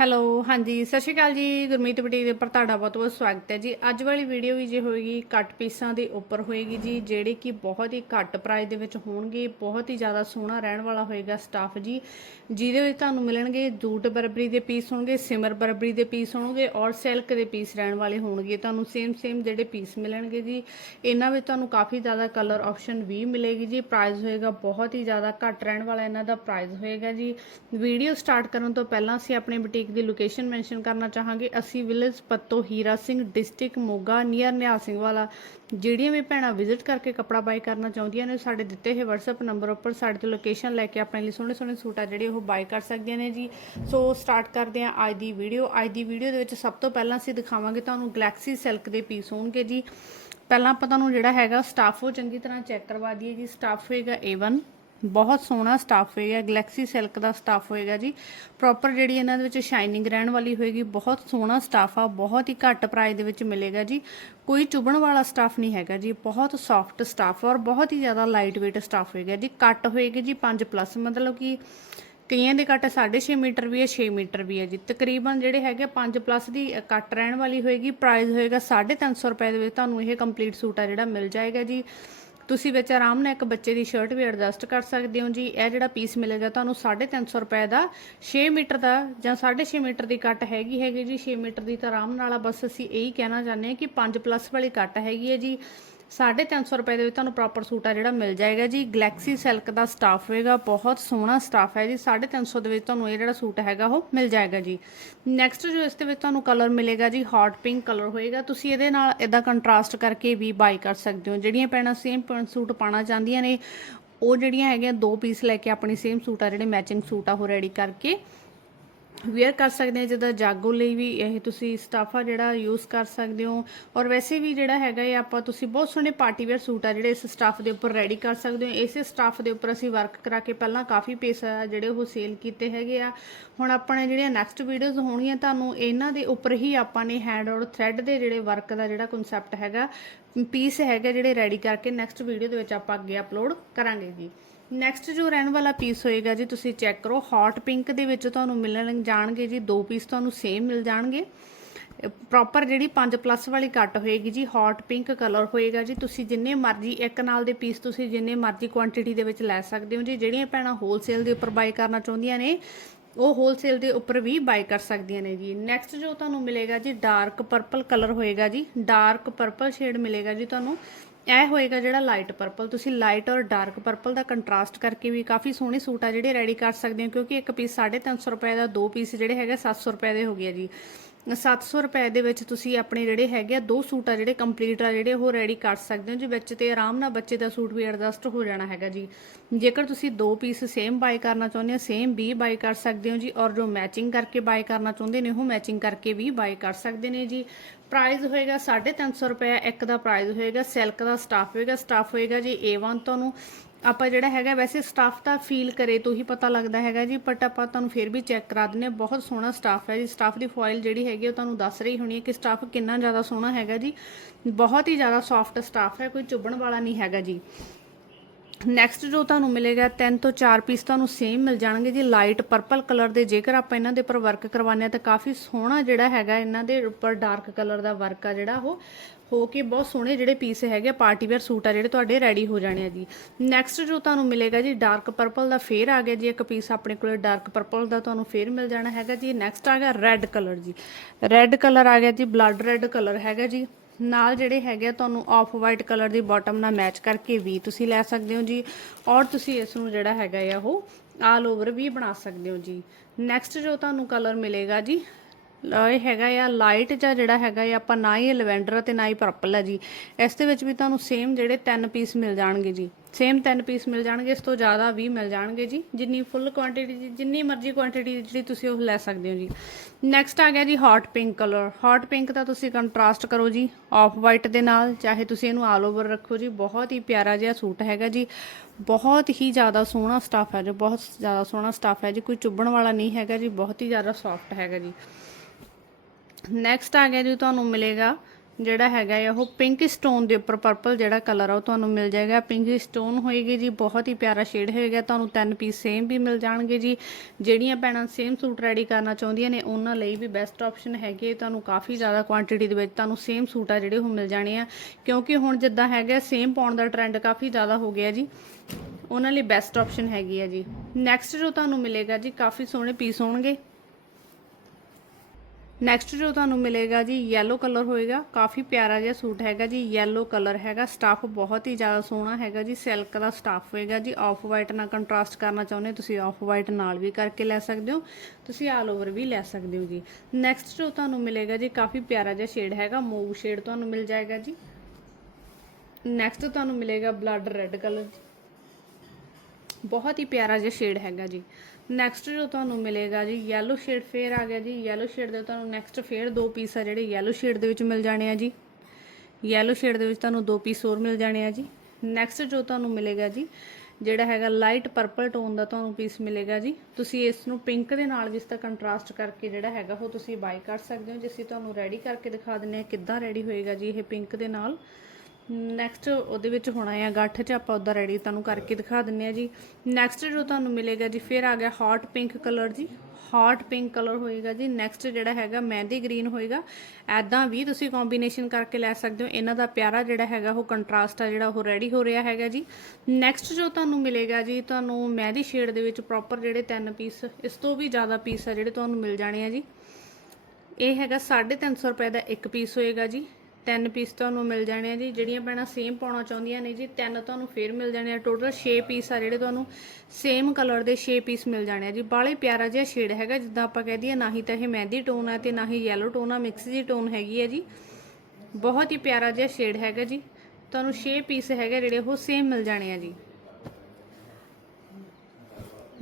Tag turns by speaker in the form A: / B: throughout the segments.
A: Hello, ਹਾਂਜੀ, ਸਤਿ ਸ਼੍ਰੀ ਅਕਾਲ ਜੀ, ਗੁਰਮੀਤ ਬੁਟੀਕ ਦੇ ਉੱਪਰ ਤੁਹਾਡਾ ਬਹੁਤ ਬਹੁਤ ਸਵਾਗਤ ਹੈ ਜੀ। ਅੱਜ ਵਾਲੀ ਵੀਡੀਓ ਵੀ ਜੇ ਹੋਏਗੀ ਕੱਟ ਪੀਸਾਂ ਦੇ ਉੱਪਰ ਹੋਏਗੀ ਜੀ, ਜਿਹੜੇ ਕਿ ਬਹੁਤ ਹੀ ਘੱਟ ਪ੍ਰਾਈਸ ਦੇ ਵਿੱਚ ਹੋਣਗੇ, ਬਹੁਤ ਹੀ ਜ਼ਿਆਦਾ ਸੋਹਣਾ ਰਹਿਣ ਵਾਲਾ ਹੋਏਗਾ ਸਟਾਫ ਜੀ, ਜਿਹਦੇ ਵਿੱਚ ਤੁਹਾਨੂੰ ਮਿਲਣਗੇ ਜੂਟ ਬਰਬਰੀ ਦੇ ਪੀਸ ਹੋਣਗੇ, ਸਿਮਰ ਬਰਬਰੀ ਦੇ ਪੀਸ ਹੋਣਗੇ ਔਰ ਸਿਲਕ ਦੇ ਪੀਸ ਰਹਿਣ ਵਾਲੇ ਹੋਣਗੇ। ਤੁਹਾਨੂੰ ਸੇਮ ਸੇਮ ਜਿਹੜੇ ਪੀਸ ਮਿਲਣਗੇ ਜੀ, ਇਹਨਾਂ ਵਿੱਚ ਤੁਹਾਨੂੰ ਕਾਫੀ ਜ਼ਿਆਦਾ ਕਲਰ ਆਪਸ਼ਨ ਵੀ ਮਿਲੇਗੀ ਜੀ। ਪ੍ਰਾਈਸ ਹੋਏਗਾ ਬਹੁਤ ਹੀ ਜ਼ਿਆਦਾ ਘੱਟ ਰਹਿਣ ਵਾਲਾ ਇਹਨਾਂ ਦਾ ਪ੍ਰਾਈਸ ਹੋਏਗਾ ਜੀ। ਵੀਡੀਓ ਸਟਾਰਟ ਕਰਨ ਤੋਂ ਪਹਿਲਾਂ ਅਸੀਂ ਆਪਣੇ ਬੁਟੀਕ ਦੀ ਲੋਕੇਸ਼ਨ ਮੈਂਸ਼ਨ ਕਰਨਾ ਚਾਹਾਂਗੇ। ਅਸੀਂ village Patto Hira Singh, district Moga, near Nihal Singh Wala. ਜਿਹੜੀਆਂ ਵੀ ਭੈਣਾਂ ਵਿਜ਼ਿਟ ਕਰਕੇ ਕੱਪੜਾ ਬਾਈ ਕਰਨਾ ਚਾਹੁੰਦੀਆਂ ਨੇ, ਸਾਡੇ ਦਿੱਤੇ ਹੋਏ WhatsApp ਨੰਬਰ ਉੱਪਰ ਸਾਡੇ ਤੋਂ ਲੋਕੇਸ਼ਨ ਲੈ ਕੇ ਆਪਣੇ ਲਈ ਸੋਹਣੇ ਸੋਹਣੇ ਸੂਟ ਆ ਜਿਹੜੇ ਉਹ ਬਾਈ ਕਰ ਸਕਦੀਆਂ ਨੇ ਜੀ। ਸੋ ਸਟਾਰਟ ਕਰਦੇ ਹਾਂ ਅੱਜ ਦੀ ਵੀਡੀਓ ਅੱਜ ਦੀ ਵੀਡੀਓ ਦੇ ਵਿੱਚ ਸਭ ਤੋਂ ਪਹਿਲਾਂ ਅਸੀਂ ਦਿਖਾਵਾਂਗੇ ਤੁਹਾਨੂੰ ਗਲੈਕਸੀ ਸਿਲਕ ਦੇ ਪੀਸ ਹੋਣਗੇ ਜੀ। ਪਹਿਲਾਂ ਆਪਾਂ ਤੁਹਾਨੂੰ ਜਿਹੜਾ ਹੈਗਾ ਸਟਾਫ ਉਹ ਚੰਗੀ ਤਰ੍ਹਾਂ ਚੈੱਕ ਕਰਵਾ ਦਈਏ ਜੀ। ਸਟਾਫ ਹੋਏਗਾ A1 ਬਹੁਤ ਸੋਹਣਾ ਸਟਾਫ ਹੋਏਗਾ ਗਲੈਕਸੀ ਸਿਲਕ ਦਾ ਸਟਾਫ ਹੋਏਗਾ ਜੀ। ਪ੍ਰੋਪਰ ਜਿਹੜੀ ਇਹਨਾਂ ਦੇ ਵਿੱਚ ਸ਼ਾਈਨਿੰਗ ਰਹਿਣ ਵਾਲੀ ਹੋਏਗੀ, ਬਹੁਤ ਸੋਹਣਾ ਸਟਾਫ ਆ, ਬਹੁਤ ਹੀ ਘੱਟ ਪ੍ਰਾਈਸ ਦੇ ਵਿੱਚ ਮਿਲੇਗਾ ਜੀ। ਕੋਈ ਚੁਭਣ ਵਾਲਾ ਸਟਾਫ ਨਹੀਂ ਹੈਗਾ ਜੀ, ਬਹੁਤ ਸੌਫਟ ਸਟਾਫ ਔਰ ਬਹੁਤ ਹੀ ਜ਼ਿਆਦਾ ਲਾਈਟ weight ਸਟਾਫ ਹੋਏਗਾ ਜੀ। ਕੱਟ ਹੋਏਗੀ ਜੀ 5 ਪਲੱਸ ਮਤਲਬ ਕਿ ਕਈਆਂ ਦੇ ਕੱਟ 6.5 ਮੀਟਰ ਵੀ ਹੈ 6 ਮੀਟਰ ਵੀ ਹੈ ਜੀ। ਤਕਰੀਬਨ ਜਿਹੜੇ ਹੈਗੇ 5 ਪਲੱਸ ਦੀ ਕੱਟ ਰਹਿਣ ਵਾਲੀ ਹੋਏਗੀ ਪ੍ਰਾਈਸ ਹੋਏਗਾ 350 ਰੁਪਏ ਦੇ ਵਿੱਚ ਤੁਹਾਨੂੰ ਇਹ ਕੰਪਲੀਟ ਸੂਟ ਆ ਜਿਹੜਾ ਮਿਲ ਜਾਏਗਾ ਜੀ। ਤੁਸੀਂ ਵਿੱਚ ਆਰਾਮ ਨਾਲ ਇੱਕ ਬੱਚੇ ਦੀ ਸ਼ਰਟ ਵੀ ਐਡਜਸਟ ਕਰ ਸਕਦੇ ਹੋ ਜੀ। ਇਹ ਜਿਹੜਾ ਪੀਸ ਮਿਲੇਗਾ ਤੁਹਾਨੂੰ 350 ਰੁਪਏ ਦਾ। 6 ਮੀਟਰ ਦਾ ਜਾਂ 6.5 ਮੀਟਰ ਦੀ ਕੱਟ ਹੈਗੀ ਹੈਗੀ ਜੀ। 6 ਮੀਟਰ ਦੀ ਤਾਂ ਆਰਾਮ ਨਾਲ ਆ। ਬਸ ਅਸੀਂ ਇਹੀ ਕਹਿਣਾ ਚਾਹੁੰਦੇ ਹਾਂ ਕਿ 5 ਪਲੱਸ ਵਾਲੀ ਕੱਟ ਹੈਗੀ ਹੈ ਜੀ। 350 ਰੁਪਏ ਦੇ ਵਿੱਚ ਤੁਹਾਨੂੰ ਪ੍ਰੋਪਰ ਸੂਟ ਆ ਜਿਹੜਾ ਮਿਲ ਜਾਏਗਾ ਜੀ। ਗਲੈਕਸੀ ਸਿਲਕ ਦਾ ਸਟਾਫ ਹੋਏਗਾ, ਬਹੁਤ ਸੋਹਣਾ ਸਟਾਫ ਹੈ ਜੀ। 350 ਦੇ ਵਿੱਚ ਤੁਹਾਨੂੰ ਇਹ ਜਿਹੜਾ ਸੂਟ ਹੈਗਾ, ਉਹ ਮਿਲ ਜਾਏਗਾ ਜੀ। ਨੈਕਸਟ ਜੋ ਇਸ ਦੇ ਵਿੱਚ ਤੁਹਾਨੂੰ ਕਲਰ ਮਿਲੇਗਾ ਜੀ ਹੌਟ ਪਿੰਕ ਕਲਰ ਹੋਏਗਾ। ਤੁਸੀਂ ਇਹਦੇ ਨਾਲ ਇਦਾਂ ਕੰਟਰਾਸਟ ਕਰਕੇ ਵੀ ਬਾਈ ਕਰ ਸਕਦੇ ਹੋ। ਜਿਹੜੀਆਂ ਪੈਣਾ ਸੇਮ ਸੂਟ ਪਾਣਾ ਚਾਹੁੰਦੀਆਂ ਨੇ, ਉਹ ਜਿਹੜੀਆਂ ਹੈਗੀਆਂ ਦੋ ਪੀਸ ਲੈ ਕੇ ਆਪਣੀ ਸੇਮ ਸੂਟ ਆ, ਜਿਹੜੇ ਮੈਚਿੰਗ ਸੂਟ ਆ, ਉਹ ਰੈਡੀ ਕਰਕੇ ਵੇਅਰ ਕਰ ਸਕਦੇ ਆ ਜਿੱਦਾਂ ਜਾਗੋ ਲਈ ਵੀ ਇਹ ਤੁਸੀਂ ਸਟਾਫਾ ਜਿਹੜਾ ਯੂਜ਼ ਕਰ ਸਕਦੇ ਹੋ। ਔਰ ਵੈਸੇ ਵੀ ਜਿਹੜਾ ਹੈਗਾ ਇਹ ਆਪਾਂ ਤੁਸੀਂ ਬਹੁਤ ਸੋਹਣੇ ਪਾਰਟੀ ਵੇਅਰ ਸੂਟ ਆ ਜਿਹੜੇ ਇਸ ਸਟਾਫ ਦੇ ਉੱਪਰ ਰੈਡੀ ਕਰ ਸਕਦੇ ਹੋ। ਇਸੇ ਸਟਾਫ ਦੇ ਉੱਪਰ ਅਸੀਂ ਵਰਕ ਕਰਾ ਕੇ ਪਹਿਲਾਂ ਕਾਫੀ ਪੀਸ ਜਿਹੜੇ ਉਹ ਸੇਲ ਕੀਤੇ ਹੈਗੇ ਆ। ਹੁਣ ਆਪਣੇ ਜਿਹੜੀਆਂ ਨੈਕਸਟ ਵੀਡੀਓਜ਼ ਹੋਣਗੀਆਂ ਤੁਹਾਨੂੰ ਇਹਨਾਂ ਦੇ ਉੱਪਰ ਹੀ ਆਪਾਂ ਨੇ ਹੈਂਡ ਔਰ ਥ੍ਰੈਡ ਦੇ ਜਿਹੜੇ ਵਰਕ ਦਾ ਜਿਹੜਾ ਕਨਸੈਪਟ ਹੈਗਾ ਪੀਸ ਹੈਗਾ ਜਿਹੜੇ ਰੈਡੀ ਕਰਕੇ ਨੈਕਸਟ ਵੀਡੀਓ ਦੇ ਵਿੱਚ ਆਪਾਂ ਅੱਗੇ ਅਪਲੋਡ ਕਰਾਂਗੇ ਜੀ। ਨੈਕਸਟ ਜੋ ਰਹਿਣ ਵਾਲਾ ਪੀਸ ਹੋਏਗਾ ਜੀ, ਤੁਸੀਂ ਚੈੱਕ ਕਰੋ। ਹੌਟ ਪਿੰਕ ਦੇ ਵਿੱਚ ਤੁਹਾਨੂੰ ਮਿਲਣ ਜਾਣਗੇ ਜੀ। ਦੋ ਪੀਸ ਤੁਹਾਨੂੰ ਸੇਮ ਮਿਲ ਜਾਣਗੇ। ਪ੍ਰੋਪਰ ਜਿਹੜੀ 5 ਪਲੱਸ ਵਾਲੀ ਕੱਟ ਹੋਏਗੀ ਜੀ ਹੌਟ ਪਿੰਕ ਕਲਰ ਹੋਏਗਾ ਜੀ। ਤੁਸੀਂ ਜਿੰਨੇ ਮਰਜ਼ੀ ਇੱਕ ਨਾਲ ਦੇ ਪੀਸ ਤੁਸੀਂ ਜਿੰਨੇ ਮਰਜ਼ੀ ਕੁਆਂਟੀਟੀ ਦੇ ਵਿੱਚ ਲੈ ਸਕਦੇ ਹੋ ਜੀ। ਜਿਹੜੀਆਂ ਭੈਣਾਂ ਹੋਲਸੇਲ ਦੇ ਉੱਪਰ ਬਾਈ ਕਰਨਾ ਚਾਹੁੰਦੀਆਂ ਨੇ ਉਹ ਹੋਲਸੇਲ ਦੇ ਉੱਪਰ ਵੀ ਬਾਈ ਕਰ ਸਕਦੀਆਂ ਨੇ ਜੀ। ਨੈਕਸਟ ਜੋ ਤੁਹਾਨੂੰ ਮਿਲੇਗਾ ਜੀ ਡਾਰਕ ਪਰਪਲ ਕਲਰ ਹੋਏਗਾ ਜੀ। ਡਾਰਕ ਪਰਪਲ ਸ਼ੇਡ ਮਿਲੇਗਾ ਜੀ ਤੁਹਾਨੂੰ। ਇਹ ਹੋਏਗਾ ਜਿਹੜਾ ਲਾਈਟ ਪਰਪਲ ਤੁਸੀਂ ਲਾਈਟ ਔਰ ਡਾਰਕ ਪਰਪਲ ਦਾ ਕੰਟਰਾਸਟ ਕਰਕੇ ਵੀ ਕਾਫੀ ਸੋਹਣੇ ਸੂਟ ਆ ਜਿਹੜੇ ਰੈਡੀ ਕਰ ਸਕਦੇ ਹੋ, ਕਿਉਂਕਿ ਇੱਕ ਪੀਸ 350 ਰੁਪਏ ਦਾ, ਦੋ ਪੀਸ ਜਿਹੜੇ ਹੈਗੇ 700 ਰੁਪਏ ਦੇ ਹੋ ਗਏ ਜੀ। 700 ਰੁਪਏ ਦੇ ਵਿੱਚ ਤੁਸੀਂ ਆਪਣੇ ਜਿਹੜੇ ਹੈਗੇ ਆ, ਦੋ ਸੂਟ ਆ ਜਿਹੜੇ ਕੰਪਲੀਟ ਆ, ਜਿਹੜੇ ਉਹ ਰੈਡੀ ਕਰ ਸਕਦੇ ਹੋ ਜੀ, ਵਿੱਚ ਤੇ ਆਰਾਮ ਨਾਲ ਬੱਚੇ ਦਾ ਸੂਟ ਵੀ ਐਡਜਸਟ ਹੋ ਜਾਣਾ ਹੈਗਾ ਜੀ। ਜੇਕਰ ਤੁਸੀਂ ਦੋ ਪੀਸ ਸੇਮ ਬਾਈ ਕਰਨਾ ਚਾਹੁੰਦੇ ਹੋ ਸੇਮ ਵੀ ਬਾਈ ਕਰ ਸਕਦੇ ਹੋ ਜੀ, ਔਰ ਜੋ ਮੈਚਿੰਗ ਕਰਕੇ ਬਾਈ ਕਰਨਾ ਚਾਹੁੰਦੇ ਨੇ, ਉਹ ਮੈਚਿੰਗ ਕਰਕੇ ਵੀ ਬਾਈ ਕਰ ਸਕਦੇ ਨੇ ਜੀ। ਪ੍ਰਾਈਸ ਹੋਏਗਾ 350 ਰੁਪਏ, ਇੱਕ ਦਾ ਪ੍ਰਾਈਸ ਹੋਏਗਾ ਸਿਲਕ ਦਾ ਸਟਾਫ ਹੋਏਗਾ ਸਟਾਫ ਹੋਏਗਾ ਜੀ A1 ਤੁਹਾਨੂੰ ਆਪਾਂ ਜਿਹੜਾ ਹੈਗਾ ਵੈਸੇ ਸਟਾਫ ਤਾਂ ਫੀਲ ਕਰੇ ਤੋਂ ਹੀ ਪਤਾ ਲੱਗਦਾ ਹੈਗਾ ਜੀ ਬਟ ਆਪਾਂ ਤੁਹਾਨੂੰ ਫਿਰ ਵੀ ਚੈੱਕ ਕਰਾ ਦਿੰਨੇ ਬਹੁਤ ਸੋਹਣਾ ਸਟਾਫ ਹੈ ਜੀ। ਸਟਾਫ ਦੀ ਫੋਇਲ ਜਿਹੜੀ ਹੈਗੀ ਉਹ ਤੁਹਾਨੂੰ ਦੱਸ ਰਹੀ ਹੋਣੀ ਹੈ ਕਿ ਸਟਾਫ ਕਿੰਨਾ ਜ਼ਿਆਦਾ ਸੋਹਣਾ ਹੈਗਾ ਜੀ। ਬਹੁਤ ਹੀ ਜ਼ਿਆਦਾ ਸੌਫਟ ਸਟਾਫ ਹੈ, ਕੋਈ ਚੁੱਭਣ ਵਾਲਾ ਨਹੀਂ ਹੈਗਾ ਜੀ। ਨੈਕਸਟ ਜੋ ਤੁਹਾਨੂੰ ਮਿਲੇਗਾ, ਤਿੰਨ ਤੋਂ ਚਾਰ ਪੀਸ ਤੁਹਾਨੂੰ ਸੇਮ ਮਿਲ ਜਾਣਗੇ ਜੀ। ਲਾਈਟ ਪਰਪਲ ਕਲਰ ਦੇ, ਜੇਕਰ ਆਪਾਂ ਇਹਨਾਂ ਦੇ ਉੱਪਰ ਵਰਕ ਕਰਵਾਉਂਦੇ ਆ ਤਾਂ ਕਾਫੀ ਸੋਹਣਾ ਜਿਹੜਾ ਹੈਗਾ, ਇਹਨਾਂ ਦੇ ਉੱਪਰ ਡਾਰਕ ਕਲਰ ਦਾ ਵਰਕ ਆ ਜਿਹੜਾ ਉਹ। ਹੋ ਕੇ ਬਹੁਤ ਸੋਹਣੇ ਜਿਹੜੇ ਪੀਸ ਹੈਗੇ ਪਾਰਟੀ ਵੇਅਰ ਸੂਟ ਆ, ਜਿਹੜੇ ਤੁਹਾਡੇ ਰੈਡੀ ਹੋ ਜਾਣੇ ਆ ਜੀ। ਨੈਕਸਟ ਜੋ ਤੁਹਾਨੂੰ ਮਿਲੇਗਾ ਜੀ ਡਾਰਕ ਪਰਪਲ ਦਾ ਫੇਰ ਆ ਗਿਆ ਜੀ, ਇੱਕ ਪੀਸ ਆਪਣੇ ਕੋਲ ਡਾਰਕ ਪਰਪਲ ਦਾ ਤੁਹਾਨੂੰ ਫੇਰ ਮਿਲ ਜਾਣਾ ਹੈਗਾ ਜੀ। ਨੈਕਸਟ ਆ ਗਿਆ ਰੈੱਡ ਕਲਰ ਜੀ। ਰੈੱਡ ਕਲਰ ਆ ਗਿਆ ਜੀ ਬਲੱਡ ਰੈੱਡ ਕਲਰ ਹੈਗਾ ਜੀ। ਨਾਲ ਜਿਹੜੇ ਹੈਗੇ ਆ, ਤੁਹਾਨੂੰ ਆਫ ਵਾਈਟ ਕਲਰ ਦੀ ਬਾਟਮ ਨਾਲ ਮੈਚ ਕਰਕੇ ਵੀ ਤੁਸੀਂ ਲੈ ਸਕਦੇ ਹੋ ਜੀ। ਔਰ ਤੁਸੀਂ ਇਸ ਨੂੰ ਜਿਹੜਾ ਹੈਗਾ ਆ, ਉਹ ਆਲ ਓਵਰ ਵੀ ਬਣਾ ਸਕਦੇ ਹੋ ਜੀ। ਨੈਕਸਟ ਜੋ ਤੁਹਾਨੂੰ ਕਲਰ ਮਿਲੇਗਾ ਜੀ ਇਹ ਹੈਗਾ ਆ ਲਾਈਟ ਜਾਂ ਜਿਹੜਾ ਹੈਗਾ ਆ, ਆਪਾਂ ਨਾ ਹੀ ਲੈਵੈਂਡਰ ਤੇ ਨਾ ਹੀ ਪਰਪਲ ਹੈ ਜੀ। ਇਸ ਦੇ ਵਿੱਚ ਵੀ ਤੁਹਾਨੂੰ ਸੇਮ ਜਿਹੜੇ ਤਿੰਨ ਪੀਸ ਮਿਲ ਜਾਣਗੇ ਜੀ। ਸੇਮ ਤਿੰਨ ਪੀਸ ਮਿਲ ਜਾਣਗੇ, ਇਸ ਤੋਂ ਜ਼ਿਆਦਾ ਵੀ ਮਿਲ ਜਾਣਗੇ ਜੀ। ਜਿੰਨੀ ਫੁੱਲ ਕੁਆਂਟੀਟੀ ਜਿੰਨੀ ਮਰਜ਼ੀ ਕੁਆਂਟੀਟੀ ਜਿਹੜੀ ਤੁਸੀਂ ਉਹ ਲੈ ਸਕਦੇ ਹੋ ਜੀ। ਨੈਕਸਟ ਆ ਗਿਆ ਜੀ hot pink colour hot pink ਦਾ ਤੁਸੀਂ ਕੰਟਰਾਸਟ ਕਰੋ ਜੀ ਆਫ ਵਾਈਟ ਦੇ ਨਾਲ, ਚਾਹੇ ਤੁਸੀਂ ਇਹਨੂੰ ਆਲ ਓਵਰ ਰੱਖੋ ਜੀ। ਬਹੁਤ ਹੀ ਪਿਆਰਾ ਜਿਹਾ ਸੂਟ ਹੈਗਾ ਜੀ। ਬਹੁਤ ਹੀ ਜ਼ਿਆਦਾ ਸੋਹਣਾ ਸਟਾਫ ਹੈ ਜੀ। ਬਹੁਤ ਜ਼ਿਆਦਾ ਸੋਹਣਾ ਸਟਾਫ ਹੈ ਜੀ। ਕੋਈ ਚੁੱਭਣ ਵਾਲਾ ਨਹੀਂ ਹੈਗਾ ਜੀ। ਬਹੁਤ ਹੀ ਜ਼ਿਆਦਾ ਸੌਫਟ ਹੈਗਾ ਜੀ। ਨੈਕਸਟ ਆ ਗਿਆ ਜੀ ਤੁਹਾਨੂੰ ਮਿਲੇਗਾ ਜਿਹੜਾ ਹੈਗਾ ਆ ਉਹ ਪਿੰਕ ਸਟੋਨ ਦੇ ਉੱਪਰ ਪਰਪਲ ਜਿਹੜਾ ਕਲਰ ਆ ਉਹ ਤੁਹਾਨੂੰ ਮਿਲ ਜਾਏਗਾ। ਪਿੰਕ ਸਟੋਨ ਹੋਏਗੀ ਜੀ, ਬਹੁਤ ਹੀ ਪਿਆਰਾ ਸ਼ੇਡ ਹੋਏਗਾ, ਤੁਹਾਨੂੰ ਤਿੰਨ ਪੀਸ ਸੇਮ ਵੀ ਮਿਲ ਜਾਣਗੇ ਜੀ। ਜਿਹੜੀਆਂ ਭੈਣਾਂ ਸੇਮ ਸੂਟ ਰੈਡੀ ਕਰਨਾ ਚਾਹੁੰਦੀਆਂ ਨੇ, ਉਹਨਾਂ ਲਈ ਵੀ ਬੈਸਟ ਆਪਸ਼ਨ ਹੈਗੇ ਹੈ ਤੁਹਾਨੂੰ ਕਾਫੀ ਜ਼ਿਆਦਾ ਕੁਆਂਟੀਟੀ ਦੇ ਵਿੱਚ ਤੁਹਾਨੂੰ ਸੇਮ ਸੂਟ ਆ ਜਿਹੜੇ ਉਹ ਮਿਲ ਜਾਣੇ ਆ। ਕਿਉਂਕਿ ਹੁਣ ਜਿੱਦਾਂ ਹੈਗਾ ਸੇਮ ਪਾਉਣ ਦਾ ਟ੍ਰੈਂਡ ਕਾਫੀ ਜ਼ਿਆਦਾ ਹੋ ਗਿਆ ਜੀ। ਉਹਨਾਂ ਲਈ ਬੈਸਟ ਆਪਸ਼ਨ ਹੈਗੀ ਆ ਜੀ। ਨੈਕਸਟ ਜੋ ਤੁਹਾਨੂੰ ਮਿਲੇਗਾ ਜੀ, ਕਾਫੀ ਸੋਹਣੇ ਪੀਸ ਹੋਣਗੇ। ਨੈਕਸਟ ਜੋ ਤੁਹਾਨੂੰ ਮਿਲੇਗਾ ਜੀ, yellow ਕਲਰ ਹੋਏਗਾ, ਕਾਫੀ ਪਿਆਰਾ ਜਿਹਾ ਸੂਟ ਹੈਗਾ ਜੀ, yellow ਕਲਰ ਹੈਗਾ ਸਟਾਫ ਬਹੁਤ ਹੀ ਜ਼ਿਆਦਾ ਸੋਹਣਾ ਹੈਗਾ ਜੀ ਸਿਲਕ ਦਾ ਸਟਾਫ ਹੋਏਗਾ ਜੀ ਆਫ ਵਾਈਟ ਨਾਲ ਕੰਟਰਾਸਟ ਕਰਨਾ ਚਾਹੁੰਦੇ ਤੁਸੀਂ ਆਫ ਵਾਈਟ ਨਾਲ ਵੀ ਕਰਕੇ ਲੈ ਸਕਦੇ ਹੋ, ਤੁਸੀਂ ਆਲ ਓਵਰ ਵੀ ਲੈ ਸਕਦੇ ਹੋ ਜੀ। ਨੈਕਸਟ ਜੋ ਤੁਹਾਨੂੰ ਮਿਲੇਗਾ ਜੀ, ਕਾਫੀ ਪਿਆਰਾ ਜਿਹਾ ਸ਼ੇਡ ਹੈਗਾ ਮੂਵ ਸ਼ੇਡ ਤੁਹਾਨੂੰ ਮਿਲ ਜਾਏਗਾ ਜੀ। ਨੈਕਸਟ ਤੁਹਾਨੂੰ ਮਿਲੇਗਾ ਬਲੱਡ ਰੈੱਡ ਕਲਰ ਬਹੁਤ ਹੀ ਪਿਆਰਾ ਜਿਹਾ ਸ਼ੇਡ ਹੈਗਾ ਜੀ। ਨੈਕਸਟ ਜੋ ਤੁਹਾਨੂੰ ਮਿਲੇਗਾ ਜੀ, yellow ਸ਼ੇਡ ਫੇਰ ਆ ਗਿਆ ਜੀ। Yellow ਸ਼ੇਡ ਦੇ ਤੁਹਾਨੂੰ ਨੈਕਸਟ ਫੇਰ ਦੋ ਪੀਸ ਆ ਜਿਹੜੇ yellow ਸ਼ੇਡ ਦੇ ਵਿੱਚ ਮਿਲ ਜਾਣੇ ਆ ਜੀ। Yellow ਸ਼ੇਡ ਦੇ ਵਿੱਚ ਤੁਹਾਨੂੰ ਦੋ ਪੀਸ ਹੋਰ ਮਿਲ ਜਾਣੇ ਆ ਜੀ। ਨੈਕਸਟ ਜੋ ਤੁਹਾਨੂੰ ਮਿਲੇਗਾ ਜੀ, ਜਿਹੜਾ ਹੈਗਾ ਲਾਈਟ ਪਰਪਲ ਟੋਨ ਦਾ ਤੁਹਾਨੂੰ ਪੀਸ ਮਿਲੇਗਾ ਜੀ। ਤੁਸੀਂ ਇਸ ਨੂੰ ਪਿੰਕ ਦੇ ਨਾਲ ਜਿਸ ਦਾ ਕੰਟਰਾਸਟ ਕਰਕੇ ਜਿਹੜਾ ਹੈਗਾ ਉਹ ਤੁਸੀਂ ਬਾਈ ਕਰ ਸਕਦੇ ਹੋ। ਜੇ ਅਸੀਂ ਤੁਹਾਨੂੰ ਰੈਡੀ ਕਰਕੇ ਦਿਖਾ ਦਿੰਨੇ ਆ ਕਿੱਦਾਂ ਰੈਡੀ ਹੋਏਗਾ ਜੀ ਇਹ ਪਿੰਕ ਦੇ ਨਾਲ। ਨੈਕਸਟ ਉਹਦੇ ਵਿੱਚ ਹੋਣਾ ਹੈ ਗੱਠ 'ਚ ਆਪਾਂ ਉਹਦਾ ਰੈਡੀ ਤੁਹਾਨੂੰ ਕਰਕੇ ਦਿਖਾ ਦਿੰਨੇ ਆ ਜੀ। ਨੈਕਸਟ ਜੋ ਤੁਹਾਨੂੰ ਮਿਲੇਗਾ ਜੀ, ਫਿਰ ਆ ਗਿਆ ਹੌਟ ਪਿੰਕ ਕਲਰ ਜੀ। ਹੌਟ ਪਿੰਕ ਕਲਰ ਹੋਏਗਾ ਜੀ। ਨੈਕਸਟ ਜਿਹੜਾ ਹੈਗਾ ਮਹਿੰਦੀ ਗ੍ਰੀਨ ਹੋਏਗਾ। ਐਦਾਂ ਵੀ ਤੁਸੀਂ ਕੰਬੀਨੇਸ਼ਨ ਕਰਕੇ ਲੈ ਸਕਦੇ ਹੋ। ਇਹਨਾਂ ਦਾ ਪਿਆਰਾ ਜਿਹੜਾ ਹੈਗਾ ਉਹ ਕੰਟਰਾਸਟ ਆ ਜਿਹੜਾ ਉਹ ਰੈਡੀ ਹੋ ਰਿਹਾ ਹੈਗਾ ਜੀ। ਨੈਕਸਟ ਜੋ ਤੁਹਾਨੂੰ ਮਿਲੇਗਾ ਜੀ, ਤੁਹਾਨੂੰ ਮਹਿੰਦੀ ਸ਼ੇਡ ਦੇ ਵਿੱਚ ਪ੍ਰੋਪਰ ਜਿਹੜੇ ਤਿੰਨ ਪੀਸ ਇਸ ਤੋਂ ਵੀ ਜ਼ਿਆਦਾ ਪੀਸ ਆ ਜਿਹੜੇ ਤੁਹਾਨੂੰ ਮਿਲ ਜਾਣੇ ਆ ਜੀ। ਇਹ ਹੈਗਾ 350 ਰੁਪਏ ਦਾ ਇੱਕ ਪੀਸ ਹੋਏਗਾ ਜੀ। ਤਿੰਨ ਪੀਸ ਤੁਹਾਨੂੰ ਮਿਲ ਜਾਣੇ ਆ ਜੀ, ਜਿਹੜੀਆਂ ਭੈਣਾਂ ਸੇਮ ਪਾਉਣਾ ਚਾਹੁੰਦੀਆਂ ਨੇ ਜੀ, ਤਿੰਨ ਤੁਹਾਨੂੰ ਫੇਰ ਮਿਲ ਜਾਣੇ ਆ। ਟੋਟਲ 6 ਪੀਸ ਆ ਜਿਹੜੇ ਤੁਹਾਨੂੰ ਸੇਮ ਕਲਰ ਦੇ 6 ਪੀਸ ਮਿਲ ਜਾਣੇ ਆ ਜੀ। ਬਾਲੇ ਪਿਆਰਾ ਜਿਹਾ ਸ਼ੇਡ ਹੈਗਾ, ਜਿੱਦਾਂ ਆਪਾਂ ਕਹਿ ਦਈਏ, ਨਾ ਹੀ ਤਾਂ ਇਹ ਮਹਿੰਦੀ ਟੋਨ ਆ ਤੇ ਨਾ ਹੀ ਯੈਲੋ ਟੋਨ ਆ ਮਿਕਸ ਜੀ ਟੋਨ ਹੈਗੀ ਆ ਜੀ। ਬਹੁਤ ਹੀ ਪਿਆਰਾ ਜਿਹਾ ਸ਼ੇਡ ਹੈਗਾ ਜੀ। ਤੁਹਾਨੂੰ 6 ਪੀਸ ਹੈਗੇ ਜਿਹੜੇ ਉਹ ਸੇਮ ਮਿਲ ਜਾਣੇ ਆ ਜੀ।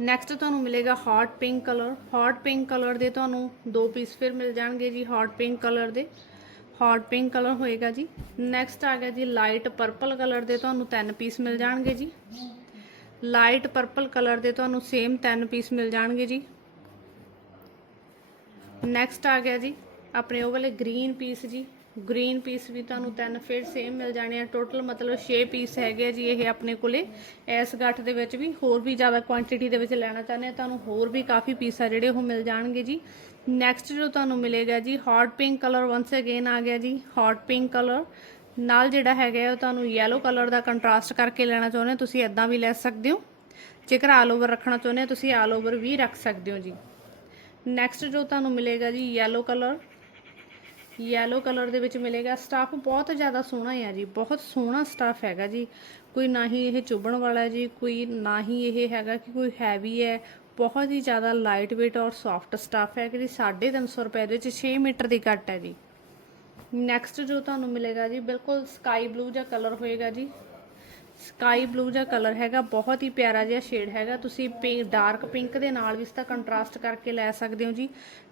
A: ਨੈਕਸਟ ਤੁਹਾਨੂੰ ਮਿਲੇਗਾ hot pink colour hot pink colour ਦੇ ਤੁਹਾਨੂੰ ਦੋ ਪੀਸ ਫਿਰ ਮਿਲ ਜਾਣਗੇ ਜੀ ਹੌਟ ਪਿੰਕ ਕਲਰ ਦੇ। ਹੌਟ ਪਿੰਕ ਕਲਰ ਹੋਏਗਾ ਜੀ। ਨੈਕਸਟ ਆ ਗਿਆ ਜੀ ਲਾਈਟ ਪਰਪਲ ਕਲਰ ਦੇ ਤੁਹਾਨੂੰ ਤਿੰਨ ਪੀਸ ਮਿਲ ਜਾਣਗੇ ਜੀ। ਲਾਈਟ ਪਰਪਲ ਕਲਰ ਦੇ ਤੁਹਾਨੂੰ ਸੇਮ ਤਿੰਨ ਪੀਸ ਮਿਲ ਜਾਣਗੇ ਜੀ। ਨੈਕਸਟ ਆ ਗਿਆ ਜੀ, ਆਪਣੇ ਉਹ ਵਾਲੇ ਗ੍ਰੀਨ ਪੀਸ ਜੀ। ਗ੍ਰੀਨ ਪੀਸ ਵੀ ਤੁਹਾਨੂੰ ਤਿੰਨ ਫਿਰ ਸੇਮ ਮਿਲ ਜਾਣੇ ਆ। ਟੋਟਲ ਮਤਲਬ 6 ਪੀਸ ਹੈਗੇ ਆ ਜੀ ਇਹ ਆਪਣੇ ਕੋਲੇ। ਇਸ ਗੱਠ ਦੇ ਵਿੱਚ ਵੀ ਹੋਰ ਵੀ ਜ਼ਿਆਦਾ ਕੁਆਂਟੀਟੀ ਦੇ ਵਿੱਚ ਲੈਣਾ ਚਾਹੁੰਦੇ ਆ। ਤੁਹਾਨੂੰ ਹੋਰ ਵੀ ਕਾਫੀ ਪੀਸ ਆ ਜਿਹੜੇ ਉਹ ਮਿਲ ਜਾਣਗੇ ਜੀ। ਨੈਕਸਟ ਜੋ ਤੁਹਾਨੂੰ ਮਿਲੇਗਾ ਜੀ hot pink colour once again ਆ ਗਿਆ ਜੀ। ਹੌਟ ਪਿੰਕ ਕਲਰ ਨਾਲ ਜਿਹੜਾ ਹੈਗਾ ਉਹ ਤੁਹਾਨੂੰ yellow ਕਲਰ ਦਾ ਕੰਟਰਾਸਟ ਕਰਕੇ ਲੈਣਾ ਚਾਹੁੰਦੇ ਹੋ। ਤੁਸੀਂ ਇਦਾਂ ਵੀ ਲੈ ਸਕਦੇ ਹੋ। ਜੇਕਰ ਆਲ ਓਵਰ ਰੱਖਣਾ ਚਾਹੁੰਦੇ ਹੋ, ਤੁਸੀਂ ਆਲ ਓਵਰ ਵੀ ਰੱਖ ਸਕਦੇ ਹੋ ਜੀ। ਨੈਕਸਟ ਜੋ ਤੁਹਾਨੂੰ ਮਿਲੇਗਾ ਜੀ, yellow ਕਲਰ ਯੈਲੋ ਕਲਰ ਦੇ ਵਿੱਚ ਮਿਲੇਗਾ। ਸਟਾਫ ਬਹੁਤ ਜ਼ਿਆਦਾ ਸੋਹਣਾ ਹੈ ਜੀ। ਬਹੁਤ ਸੋਹਣਾ ਸਟਾਫ ਹੈਗਾ ਜੀ। ਕੋਈ ਨਾ ਹੀ ਇਹ ਚੁੱਭਣ ਵਾਲਾ ਜੀ, ਕੋਈ ਨਾ ਹੀ ਇਹ ਹੈਗਾ ਕਿ ਕੋਈ ਹੈਵੀ ਹੈ। ਬਹੁਤ ਹੀ ਜ਼ਿਆਦਾ ਲਾਈਟ weight ਔਰ ਸੌਫਟ ਸਟਾਫ ਹੈ ਕਿ ਜੀ 350 ਰੁਪਏ ਦੇ ਵਿੱਚ 6 ਮੀਟਰ ਦੀ ਕੱਟ ਹੈ ਜੀ। ਨੈਕਸਟ ਜੋ ਤੁਹਾਨੂੰ ਮਿਲੇਗਾ ਜੀ, ਬਿਲਕੁਲ ਸਕਾਈ ਬਲੂ ਜਿਹਾ ਕਲਰ ਹੋਏਗਾ ਜੀ। ਸਕਾਈ ਬਲੂ ਜਿਹਾ ਕਲਰ ਹੈਗਾ, ਬਹੁਤ ਹੀ ਪਿਆਰਾ ਜਿਹਾ ਸ਼ੇਡ ਹੈਗਾ। ਤੁਸੀਂ ਡਾਰਕ ਪਿੰਕ ਦੇ ਨਾਲ ਵੀ ਇਸ ਦਾ ਕੰਟਰਾਸਟ ਕਰਕੇ ਲੈ ਸਕਦੇ ਹੋ ਜੀ।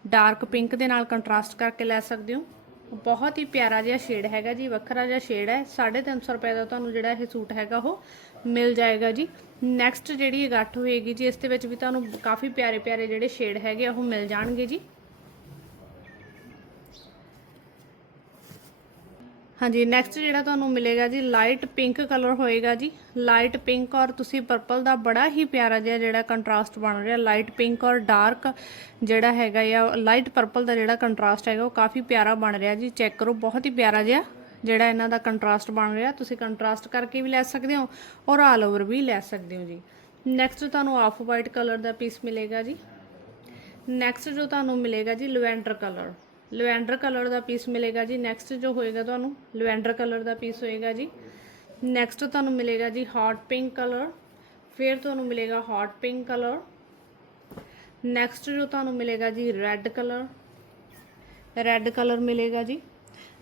A: ਡਾਰਕ ਪਿੰਕ ਦੇ ਨਾਲ ਕੰਟਰਾਸਟ ਕਰਕੇ ਲੈ ਸਕਦੇ ਹੋ। ਬਹੁਤ ਹੀ ਪਿਆਰਾ ਜਿਹਾ ਸ਼ੇਡ ਹੈਗਾ ਜੀ, ਵੱਖਰਾ ਜਿਹਾ ਸ਼ੇਡ ਹੈ। 350 ਰੁਪਏ ਦਾ ਤੁਹਾਨੂੰ ਜਿਹੜਾ ਇਹ ਸੂਟ ਹੈਗਾ, ਉਹ ਮਿਲ ਜਾਏਗਾ ਜੀ। ਨੈਕਸਟ ਜਿਹੜੀ ਇਹ ਗੱਠ ਹੋਏਗੀ ਜੀ, ਇਸ ਦੇ ਵਿੱਚ ਵੀ ਤੁਹਾਨੂੰ ਕਾਫੀ ਪਿਆਰੇ ਪਿਆਰੇ ਜਿਹੜੇ ਸ਼ੇਡ ਹੈਗੇ ਆ, ਉਹ ਮਿਲ ਜਾਣਗੇ ਜੀ। ਹਾਂਜੀ ਨੈਕਸਟ ਜਿਹੜਾ ਤੁਹਾਨੂੰ ਮਿਲੇਗਾ ਜੀ ਲਾਈਟ ਪਿੰਕ ਕਲਰ ਹੋਏਗਾ ਜੀ। ਲਾਈਟ ਪਿੰਕ ਔਰ ਤੁਸੀਂ ਪਰਪਲ ਦਾ ਬੜਾ ਹੀ ਪਿਆਰਾ ਜਿਹਾ ਜਿਹੜਾ ਕੰਟਰਾਸਟ ਬਣ ਰਿਹਾ। ਲਾਈਟ ਪਿੰਕ ਔਰ ਡਾਰਕ ਜਿਹੜਾ ਹੈਗਾ ਆ ਲਾਈਟ ਪਰਪਲ ਦਾ ਜਿਹੜਾ ਕੰਟਰਾਸਟ ਹੈਗਾ, ਉਹ ਕਾਫੀ ਪਿਆਰਾ ਬਣ ਰਿਹਾ ਜੀ। ਚੈੱਕ ਕਰੋ, ਬਹੁਤ ਹੀ ਪਿਆਰਾ ਜਿਹਾ ਜਿਹੜਾ ਇਹਨਾਂ ਦਾ ਕੰਟਰਾਸਟ ਬਣ ਰਿਹਾ। ਤੁਸੀਂ ਕੰਟਰਾਸਟ ਕਰਕੇ ਵੀ ਲੈ ਸਕਦੇ ਹੋ ਔਰ ਆਲ ਓਵਰ ਵੀ ਲੈ ਸਕਦੇ ਹੋ ਜੀ। ਨੈਕਸਟ ਤੁਹਾਨੂੰ ਆਫ ਵਾਈਟ ਕਲਰ ਦਾ ਪੀਸ ਮਿਲੇਗਾ ਜੀ। ਨੈਕਸਟ ਜੋ ਤੁਹਾਨੂੰ ਮਿਲੇਗਾ ਜੀ ਲਵੈਂਡਰ ਕਲਰ ਲਵੈਂਡਰ ਕਲਰ ਦਾ ਪੀਸ ਮਿਲੇਗਾ ਜੀ। ਨੈਕਸਟ ਜੋ ਹੋਏਗਾ ਤੁਹਾਨੂੰ, ਲਵੈਂਡਰ ਕਲਰ ਦਾ ਪੀਸ ਹੋਏਗਾ ਜੀ। ਨੈਕਸਟ ਤੁਹਾਨੂੰ ਮਿਲੇਗਾ ਜੀ ਹੌਟ ਪਿੰਕ ਕਲਰ ਫਿਰ ਤੁਹਾਨੂੰ ਮਿਲੇਗਾ ਹੌਟ ਪਿੰਕ ਕਲਰ ਨੈਕਸਟ ਜੋ ਤੁਹਾਨੂੰ ਮਿਲੇਗਾ ਜੀ ਰੈੱਡ ਕਲਰ ਰੈੱਡ ਕਲਰ ਮਿਲੇਗਾ ਜੀ।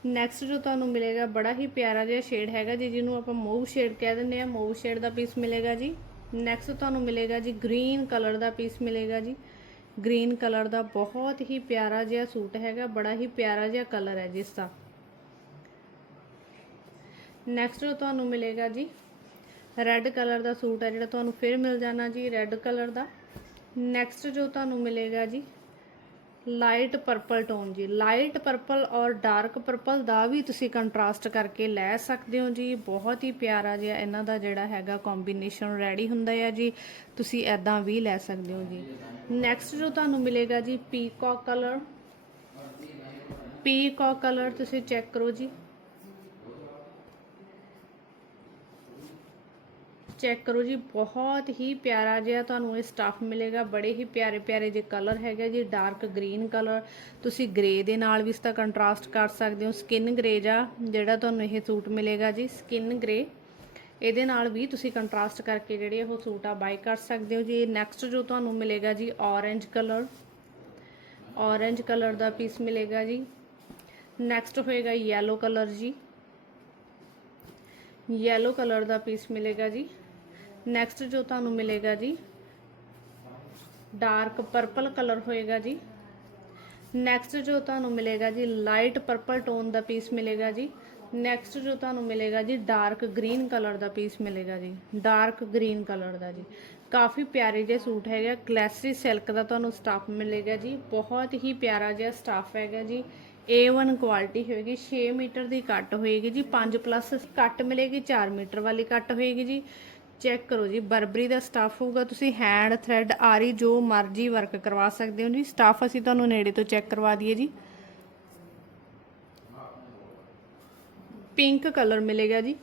A: ਨੈਕਸਟ ਜੋ ਤੁਹਾਨੂੰ ਮਿਲੇਗਾ, ਬੜਾ ਹੀ ਪਿਆਰਾ ਜਿਹਾ ਸ਼ੇਡ ਹੈਗਾ ਜੀ, ਜਿਹਨੂੰ ਆਪਾਂ ਮੋਵ ਸ਼ੇਡ ਕਹਿ ਦਿੰਦੇ ਆ ਮੂਵ ਸ਼ੇਡ ਦਾ ਪੀਸ ਮਿਲੇਗਾ ਜੀ। ਨੈਕਸਟ ਤੁਹਾਨੂੰ ਮਿਲੇਗਾ ਜੀ ਗ੍ਰੀਨ ਕਲਰ ਦਾ ਪੀਸ ਮਿਲੇਗਾ ਜੀ। ਗ੍ਰੀਨ ਕਲਰ ਦਾ ਬਹੁਤ ਹੀ ਪਿਆਰਾ ਜਿਹਾ ਸੂਟ ਹੈਗਾ, ਬੜਾ ਹੀ ਪਿਆਰਾ ਜਿਹਾ ਕਲਰ ਹੈ ਜਿਸ ਦਾ। ਨੈਕਸਟ ਤੁਹਾਨੂੰ ਮਿਲੇਗਾ ਜੀ ਰੈੱਡ ਕਲਰ ਦਾ ਸੂਟ ਹੈ ਜਿਹੜਾ ਤੁਹਾਨੂੰ ਫਿਰ ਮਿਲ ਜਾਣਾ ਜੀ ਰੈੱਡ ਕਲਰ ਦਾ। ਨੈਕਸਟ ਜੋ ਤੁਹਾਨੂੰ ਮਿਲੇਗਾ ਜੀ ਲਾਈਟ ਪਰਪਲ ਟੋਨ ਜੀ। ਲਾਈਟ ਪਰਪਲ ਔਰ ਡਾਰਕ ਪਰਪਲ ਦਾ ਵੀ ਤੁਸੀਂ ਕੰਟਰਾਸਟ ਕਰਕੇ ਲੈ ਸਕਦੇ ਹੋ ਜੀ। ਬਹੁਤ ਹੀ ਪਿਆਰਾ ਜਿਹਾ ਇਹਨਾਂ ਦਾ ਜਿਹੜਾ ਹੈਗਾ ਕੰਬੀਨੇਸ਼ਨ ਰੈਡੀ ਹੁੰਦਾ ਹੈ ਜੀ। ਤੁਸੀਂ ਐਦਾਂ ਵੀ ਲੈ ਸਕਦੇ ਹੋ ਜੀ। ਨੈਕਸਟ ਜੋ ਤੁਹਾਨੂੰ ਮਿਲੇਗਾ ਜੀ ਪੀਕੌਕ ਕਲਰ ਪੀਕੌਕ ਕਲਰ ਤੁਸੀਂ ਚੈੱਕ ਕਰੋ ਜੀ। ਚੈੱਕ ਕਰੋ ਜੀ, ਬਹੁਤ ਹੀ ਪਿਆਰਾ ਜਿਹਾ ਤੁਹਾਨੂੰ ਇਹ ਸਟਫ ਮਿਲੇਗਾ। ਬੜੇ ਹੀ ਪਿਆਰੇ ਪਿਆਰੇ ਜੇ ਕਲਰ ਹੈਗੇ ਜੀ ਡਾਰਕ ਗ੍ਰੀਨ ਕਲਰ ਤੁਸੀਂ ਗ੍ਰੇ ਦੇ ਨਾਲ ਵੀ ਇਸ ਦਾ ਕੰਟਰਾਸਟ ਕਰ ਸਕਦੇ ਹੋ। ਸਕਿਨ ਗ੍ਰੇ ਜਾਂ ਜਿਹੜਾ ਤੁਹਾਨੂੰ ਇਹ ਸੂਟ ਮਿਲੇਗਾ ਜੀ ਸਕਿਨ ਗ੍ਰੇ ਇਹਦੇ ਨਾਲ ਵੀ ਤੁਸੀਂ ਕੰਟਰਾਸਟ ਕਰਕੇ ਜਿਹੜੇ ਉਹ ਸੂਟ ਆ ਬਾਈ ਕਰ ਸਕਦੇ ਹੋ ਜੀ। ਨੈਕਸਟ ਜੋ ਤੁਹਾਨੂੰ ਮਿਲੇਗਾ ਜੀ, orange ਕਲਰ orange ਕਲਰ ਦਾ ਪੀਸ ਮਿਲੇਗਾ ਜੀ। ਨੈਕਸਟ ਹੋਏਗਾ ਯੈਲੋ ਕਲਰ ਜੀ। ਯੈਲੋ ਕਲਰ ਦਾ ਪੀਸ ਮਿਲੇਗਾ ਜੀ। ਨੈਕਸਟ ਜੋ ਤੁਹਾਨੂੰ ਮਿਲੇਗਾ ਜੀ ਡਾਰਕ ਪਰਪਲ ਕਲਰ ਹੋਏਗਾ ਜੀ। ਨੈਕਸਟ ਜੋ ਤੁਹਾਨੂੰ ਮਿਲੇਗਾ ਜੀ ਲਾਈਟ ਪਰਪਲ ਟੋਨ ਦਾ ਪੀਸ ਮਿਲੇਗਾ ਜੀ। ਨੈਕਸਟ ਜੋ ਤੁਹਾਨੂੰ ਮਿਲੇਗਾ ਜੀ ਡਾਰਕ ਗ੍ਰੀਨ ਕਲਰ ਦਾ ਪੀਸ ਮਿਲੇਗਾ ਜੀ। ਡਾਰਕ ਗ੍ਰੀਨ ਕਲਰ ਦਾ ਜੀ। ਕਾਫੀ ਪਿਆਰੇ ਜਿਹੇ ਸੂਟ ਹੈਗਾ ਗਲੈਸੀ ਸਿਲਕ ਦਾ ਤੁਹਾਨੂੰ ਸਟਾਫ ਮਿਲੇਗਾ ਜੀ। ਬਹੁਤ ਹੀ ਪਿਆਰਾ ਜਿਹਾ ਸਟਾਫ ਹੈਗਾ ਜੀ। A1 ਕੁਆਲਿਟੀ ਹੋਏਗੀ। 6 ਮੀਟਰ ਦੀ ਕੱਟ ਹੋਏਗੀ ਜੀ। 5 ਪਲੱਸ ਕੱਟ ਮਿਲੇਗੀ। 4 ਮੀਟਰ ਵਾਲੀ ਕੱਟ ਹੋਏਗੀ ਜੀ। ਚੈੱਕ ਕਰੋ ਜੀ, ਬਰਬਰੀ ਦਾ ਸਟਾਫ ਹੋਊਗਾ, ਤੁਸੀਂ ਹੈਂਡ ਥ੍ਰੈਡ ਆਰੀ ਜੋ ਮਰਜ਼ੀ ਵਰਕ ਕਰਵਾ ਸਕਦੇ ਹੋ ਜੀ। ਸਟਾਫ ਅਸੀਂ ਤੁਹਾਨੂੰ ਨੇੜੇ ਤੋਂ ਚੈੱਕ ਕਰਵਾ ਦਈਏ ਜੀ। ਪਿੰਕ ਕਲਰ ਮਿਲੇਗਾ ਜੀ।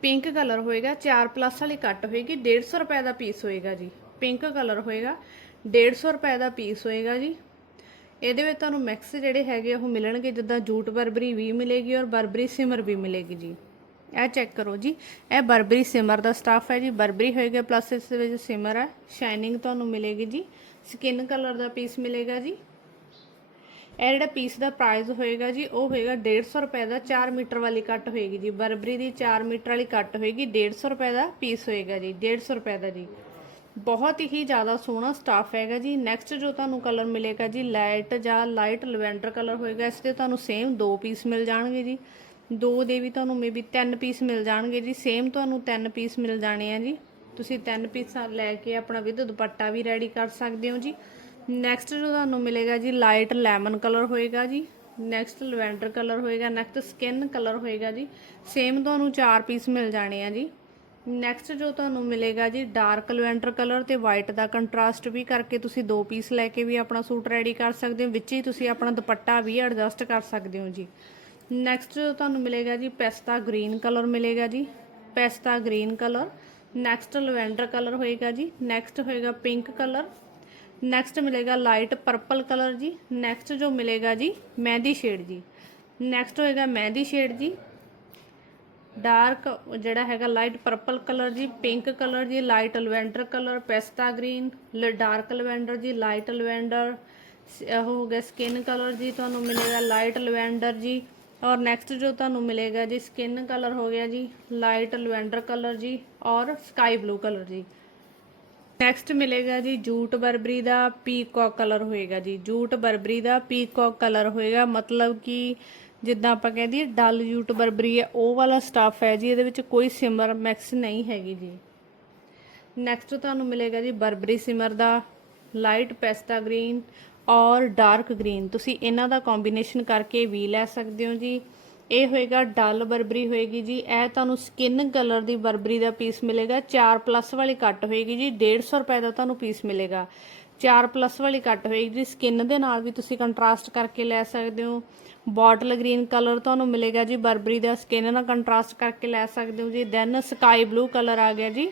A: ਪਿੰਕ ਕਲਰ ਹੋਏਗਾ 4 ਪਲੱਸ ਵਾਲੀ ਕੱਟ ਹੋਏਗੀ 150 ਰੁਪਏ ਦਾ ਪੀਸ ਹੋਏਗਾ ਜੀ। ਪਿੰਕ ਕਲਰ ਹੋਏਗਾ 150 ਰੁਪਏ ਦਾ ਪੀਸ ਹੋਏਗਾ ਜੀ। ਇਹਦੇ ਵਿੱਚ ਤੁਹਾਨੂੰ ਮਿਕਸ ਜਿਹੜੇ ਹੈਗੇ ਉਹ ਮਿਲਣਗੇ, ਜਿੱਦਾਂ ਜੂਟ ਬਰਬਰੀ ਵੀ ਮਿਲੇਗੀ ਔਰ ਬਰਬਰੀ ਸਿਮਰ ਵੀ ਮਿਲੇਗੀ ਜੀ। ਇਹ ਚੈੱਕ ਕਰੋ ਜੀ। ਇਹ ਬਰਬਰੀ ਸਿਮਰ ਦਾ ਸਟਾਫ ਹੈ ਜੀ। ਬਰਬਰੀ ਹੋਏਗਾ ਪਲੱਸ ਇਸ ਦੇ ਵਿੱਚ ਸਿਮਰ ਹੈ। ਸ਼ਾਈਨਿੰਗ ਤੁਹਾਨੂੰ ਮਿਲੇਗੀ ਜੀ। ਸਕਿਨ ਕਲਰ ਦਾ ਪੀਸ ਮਿਲੇਗਾ ਜੀ। ਇਹ ਜਿਹੜਾ ਪੀਸ ਦਾ ਪ੍ਰਾਈਸ ਹੋਏਗਾ ਜੀ, ਉਹ ਹੋਏਗਾ 150 ਰੁਪਏ ਦਾ। 4 ਮੀਟਰ ਵਾਲੀ ਕੱਟ ਹੋਏਗੀ ਜੀ। ਬਰਬਰੀ ਦੀ 4 ਮੀਟਰ ਵਾਲੀ ਕੱਟ ਹੋਏਗੀ। 150 ਰੁਪਏ ਦਾ ਪੀਸ ਹੋਏਗਾ ਜੀ। 150 ਰੁਪਏ ਦਾ ਜੀ। ਬਹੁਤ ਹੀ ਜ਼ਿਆਦਾ ਸੋਹਣਾ ਸਟਾਫ ਹੈਗਾ ਜੀ। ਨੈਕਸਟ ਜੋ ਤੁਹਾਨੂੰ ਕਲਰ ਮਿਲੇਗਾ ਜੀ ਲਾਈਟ ਜਾਂ ਲਾਈਟ ਲਵੈਂਡਰ ਕਲਰ ਹੋਏਗਾ, ਇਸ ਤੇ ਤੁਹਾਨੂੰ ਸੇਮ ਦੋ ਪੀਸ ਮਿਲ ਜਾਣਗੇ ਜੀ। ਦੋ ਦੇ ਵੀ ਤੁਹਾਨੂੰ ਮੇਬੀ ਤਿੰਨ ਪੀਸ ਮਿਲ ਜਾਣਗੇ ਜੀ ਸੇਮ ਤੁਹਾਨੂੰ ਤਿੰਨ ਪੀਸ ਮਿਲ ਜਾਣੇ ਆ ਜੀ। ਤੁਸੀਂ ਤਿੰਨ ਪੀਸ ਲੈ ਕੇ ਆਪਣਾ ਵਿਦ ਦੁਪੱਟਾ ਵੀ ਰੈਡੀ ਕਰ ਸਕਦੇ ਹੋ ਜੀ। ਨੈਕਸਟ ਜੋ ਤੁਹਾਨੂੰ ਮਿਲੇਗਾ ਜੀ ਲਾਈਟ ਲੈਮਨ ਕਲਰ ਹੋਏਗਾ ਜੀ। ਨੈਕਸਟ ਲਵੈਂਡਰ ਕਲਰ ਹੋਏਗਾ ਨੈਕਸਟ ਸਕਿਨ ਕਲਰ ਹੋਏਗਾ ਜੀ। ਸੇਮ ਤੁਹਾਨੂੰ ਚਾਰ ਪੀਸ ਮਿਲ ਜਾਣੇ ਆ ਜੀ। ਨੈਕਸਟ ਜੋ ਤੁਹਾਨੂੰ ਮਿਲੇਗਾ ਜੀ ਡਾਰਕ ਲਵੈਂਡਰ ਕਲਰ ਤੇ ਵਾਈਟ ਦਾ ਕੰਟਰਾਸਟ ਵੀ ਕਰਕੇ ਤੁਸੀਂ ਦੋ ਪੀਸ ਲੈ ਕੇ ਵੀ ਆਪਣਾ ਸੂਟ ਰੈਡੀ ਕਰ ਸਕਦੇ ਹੋ, ਵਿੱਚ ਹੀ ਤੁਸੀਂ ਆਪਣਾ ਦੁਪੱਟਾ ਵੀ ਐਡਜਸਟ ਕਰ ਸਕਦੇ ਹੋ ਜੀ। ਨੈਕਸਟ ਜੋ ਤੁਹਾਨੂੰ ਮਿਲੇਗਾ ਜੀ ਪੈਸਤਾ ਗ੍ਰੀਨ ਕਲਰ ਮਿਲੇਗਾ ਜੀ pista green colour next lavender colour ਹੋਏਗਾ ਜੀ ਨੈਕਸਟ ਹੋਏਗਾ ਪਿੰਕ ਕਲਰ ਨੈਕਸਟ ਮਿਲੇਗਾ ਲਾਈਟ ਪਰਪਲ ਕਲਰ ਜੀ ਨੈਕਸਟ ਜੋ ਮਿਲੇਗਾ ਜੀ ਮਹਿੰਦੀ ਸ਼ੇਡ ਜੀ ਨੈਕਸਟ ਹੋਏਗਾ ਮਹਿੰਦੀ ਸ਼ੇਡ ਜੀ ਡਾਰਕ ਜਿਹੜਾ ਹੈਗਾ ਲਾਈਟ ਪਰਪਲ ਕਲਰ ਜੀ ਪਿੰਕ ਕਲਰ ਜੀ light lavender colour pista green dark lavender ਜੀ ਲਾਈਟ ਲਵੈਂਡਰ ਉਹ ਹੋ ਗਿਆ ਸਕਿਨ ਕਲਰ ਜੀ, ਤੁਹਾਨੂੰ ਮਿਲੇਗਾ ਲਾਈਟ ਲਵੈਂਡਰ ਜੀ ਔਰ ਨੈਕਸਟ ਜੋ ਤੁਹਾਨੂੰ ਮਿਲੇਗਾ ਜੀ ਸਕਿਨ ਕਲਰ ਹੋ ਗਿਆ ਜੀ ਲਾਈਟ ਲਵੈਂਡਰ ਕਲਰ ਜੀ ਔਰ ਸਕਾਈ ਬਲੂ ਕਲਰ ਜੀ। ਨੈਕਸਟ ਮਿਲੇਗਾ ਜੀ ਜੂਟ ਬਰਬਰੀ ਦਾ ਪੀਕੌਕ ਕਲਰ ਹੋਏਗਾ ਜੀ। ਜੂਟ ਬਰਬਰੀ ਦਾ ਪੀਕੌਕ ਕਲਰ ਹੋਏਗਾ, ਮਤਲਬ ਕਿ ਜਿੱਦਾਂ ਆਪਾਂ ਕਹਿ ਦਈਏ ਡਲ ਜੂਟ ਬਰਬਰੀ ਹੈ, ਉਹ ਵਾਲਾ ਸਟਾਫ ਹੈ ਜੀ, ਇਹਦੇ ਵਿੱਚ ਕੋਈ ਸਿਮਰ ਮਿਕਸ ਨਹੀਂ ਹੈਗੀ ਜੀ। ਨੈਕਸਟ ਤੁਹਾਨੂੰ ਮਿਲੇਗਾ ਜੀ ਬਰਬਰੀ ਸਿਮਰ ਦਾ ਲਾਈਟ ਪੈਸਤਾ ਗ੍ਰੀਨ ਔਰ ਡਾਰਕ ਗ੍ਰੀਨ। ਤੁਸੀਂ ਇਹਨਾਂ ਦਾ ਕੰਬੀਨੇਸ਼ਨ ਕਰਕੇ ਵੀ ਲੈ ਸਕਦੇ ਹੋ ਜੀ। ਇਹ ਹੋਏਗਾ ਡਲ ਬਰਬਰੀ ਹੋਏਗੀ ਜੀ। ਇਹ ਤੁਹਾਨੂੰ ਸਕਿਨ ਕਲਰ ਦੀ ਬਰਬਰੀ ਦਾ ਪੀਸ ਮਿਲੇਗਾ। 4 ਪਲੱਸ ਵਾਲੀ ਕੱਟ ਹੋਏਗੀ ਜੀ। 150 ਰੁਪਏ ਦਾ ਤੁਹਾਨੂੰ ਪੀਸ ਮਿਲੇਗਾ। 4 ਪਲੱਸ ਵਾਲੀ ਕੱਟ ਹੋਏਗੀ ਜੀ। ਸਕਿਨ ਦੇ ਨਾਲ ਵੀ ਤੁਸੀਂ ਕੰਟਰਾਸਟ ਕਰਕੇ ਲੈ ਸਕਦੇ ਹੋ। ਬੋਟਲ ਗ੍ਰੀਨ ਕਲਰ ਤੁਹਾਨੂੰ ਮਿਲੇਗਾ ਜੀ। ਬਰਬਰੀ ਦਾ ਸਕਿਨ ਨਾਲ ਕੰਟਰਾਸਟ ਕਰਕੇ ਲੈ ਸਕਦੇ ਹੋ ਜੀ। ਦੈਨ ਸਕਾਈ ਬਲੂ ਕਲਰ ਆ ਗਿਆ ਜੀ।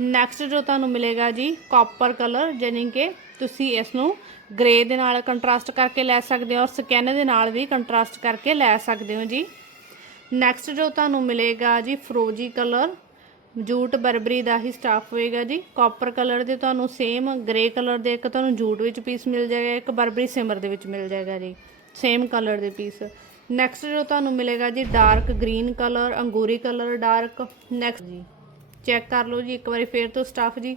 A: ਨੈਕਸਟ ਜੋ ਤੁਹਾਨੂੰ ਮਿਲੇਗਾ ਜੀ ਕਾਪਰ ਕਲਰ ਜਾਨੀ ਕਿ ਤੁਸੀਂ ਇਸ ਨੂੰ ਗ੍ਰੇ ਦੇ ਨਾਲ ਕੰਟਰਾਸਟ ਕਰਕੇ ਲੈ ਸਕਦੇ ਹੋ ਔਰ ਸਕਿਨ ਦੇ ਨਾਲ ਵੀ ਕੰਟਰਾਸਟ ਕਰਕੇ ਲੈ ਸਕਦੇ ਹੋ ਜੀ। ਨੈਕਸਟ ਜੋ ਤੁਹਾਨੂੰ ਮਿਲੇਗਾ ਜੀ, ਫਰੋਜੀ ਕਲਰ। ਜੂਟ ਬਰਬਰੀ ਦਾ ਹੀ ਸਟਾਫ ਹੋਏਗਾ ਜੀ। ਕਾਪਰ ਕਲਰ ਦੇ ਤੁਹਾਨੂੰ ਸੇਮ ਗ੍ਰੇ ਕਲਰ ਦੇ ਇੱਕ ਤੁਹਾਨੂੰ ਜੂਟ ਵਿੱਚ ਪੀਸ ਮਿਲ ਜਾਏਗਾ, ਇੱਕ ਬਰਬਰੀ ਸਿਮਰ ਦੇ ਵਿੱਚ ਮਿਲ ਜਾਏਗਾ ਜੀ। ਸੇਮ ਕਲਰ ਦੇ ਪੀਸ ਨੈਕਸਟ ਜੋ ਤੁਹਾਨੂੰ ਮਿਲੇਗਾ ਜੀ ਡਾਰਕ ਗ੍ਰੀਨ ਕਲਰ ਅੰਗੂਰੀ ਕਲਰ ਡਾਰਕ ਨੈਕਸਟ ਜੀ ਚੈੱਕ ਕਰ ਲਓ ਜੀ, ਇੱਕ ਵਾਰੀ ਫੇਰ ਤੋਂ ਸਟਾਫ ਜੀ।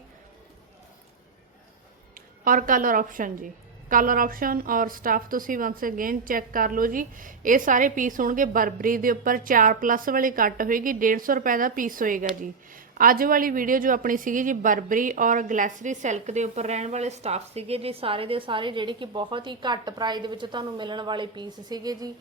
A: ਔਰ ਕਲਰ ਆਪਸ਼ਨ ਜੀ। ਕਲਰ ਆਪਸ਼ਨ ਔਰ ਸਟਾਫ ਤੁਸੀਂ ਵਾਂਸ ਅਗੇਨ ਚੈੱਕ ਕਰ ਲਓ ਜੀ। ਇਹ ਸਾਰੇ ਪੀਸ ਹੋਣਗੇ ਬਰਬਰੀ ਦੇ ਉੱਪਰ। 4 ਪਲੱਸ ਵਾਲੀ ਕੱਟ ਹੋਏਗੀ 150 ਰੁਪਏ ਦਾ ਪੀਸ ਹੋਏਗਾ ਜੀ। ਅੱਜ ਵਾਲੀ ਵੀਡੀਓ ਜੋ ਆਪਣੀ ਸੀਗੀ ਜੀ ਬਰਬਰੀ ਔਰ ਗਲੈਸਰੀ ਸਿਲਕ ਦੇ ਉੱਪਰ ਰਹਿਣ ਵਾਲੇ ਸਟਾਫ ਸੀਗੇ ਜੀ। ਸਾਰੇ ਦੇ ਸਾਰੇ ਜਿਹੜੇ ਕਿ ਬਹੁਤ ਹੀ ਘੱਟ ਪ੍ਰਾਈਸ ਦੇ ਵਿੱਚ ਤੁਹਾਨੂੰ ਮਿਲਣ ਵਾਲੇ ਪੀਸ ਸੀਗੇ ਜੀ।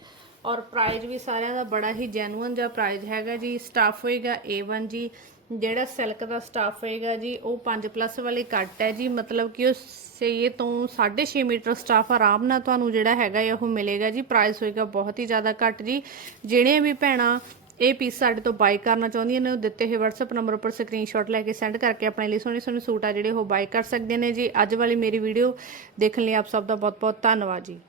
A: ਔਰ ਪ੍ਰਾਈਸ ਵੀ ਸਾਰਿਆਂ ਦਾ ਬੜਾ ਹੀ ਜੈਨੂਅਨ ਜਿਹਾ ਪ੍ਰਾਈਸ ਹੈਗਾ ਜੀ। ਸਟਾਫ ਹੋਏਗਾ A1 ਜੀ। ਜਿਹੜਾ ਸਿਲਕ ਦਾ ਸਟਾਫ ਹੋਏਗਾ ਜੀ, ਉਹ 5 ਪਲੱਸ ਵਾਲੇ ਕੱਟ ਹੈ ਜੀ। ਮਤਲਬ ਕਿ ਉਹ ਸਹੀ ਤੋਂ 6.5 ਮੀਟਰ ਸਟਾਫ ਆਰਾਮ ਨਾਲ ਤੁਹਾਨੂੰ ਜਿਹੜਾ ਹੈਗਾ ਹੈ, ਉਹ ਮਿਲੇਗਾ ਜੀ। ਪ੍ਰਾਈਸ ਹੋਏਗਾ ਬਹੁਤ ਹੀ ਜ਼ਿਆਦਾ ਘੱਟ ਜੀ। ਜਿਹੜੇ ਵੀ ਭੈਣਾਂ ਇਹ ਪੀਸ ਸਾਡੇ ਤੋਂ ਬਾਈ ਕਰਨਾ ਚਾਹੁੰਦੀਆਂ ਨੇ, ਉਹ ਦਿੱਤੇ ਹੋਏ WhatsApp ਨੰਬਰ ਉੱਪਰ ਸਕਰੀਨਸ਼ਾਟ ਲੈ ਕੇ ਸੈਂਡ ਕਰਕੇ ਆਪਣੇ ਲਈ ਸੋਹਣੇ ਸੋਹਣੇ ਸੂਟ ਆ ਜਿਹੜੇ ਉਹ ਬਾਈ ਕਰ ਸਕਦੇ ਨੇ ਜੀ। ਅੱਜ ਵਾਲੀ ਮੇਰੀ ਵੀਡੀਓ ਦੇਖਣ ਲਈ ਆਪ ਸਭ ਦਾ ਬਹੁਤ ਬਹੁਤ ਧੰਨਵਾਦ ਜੀ।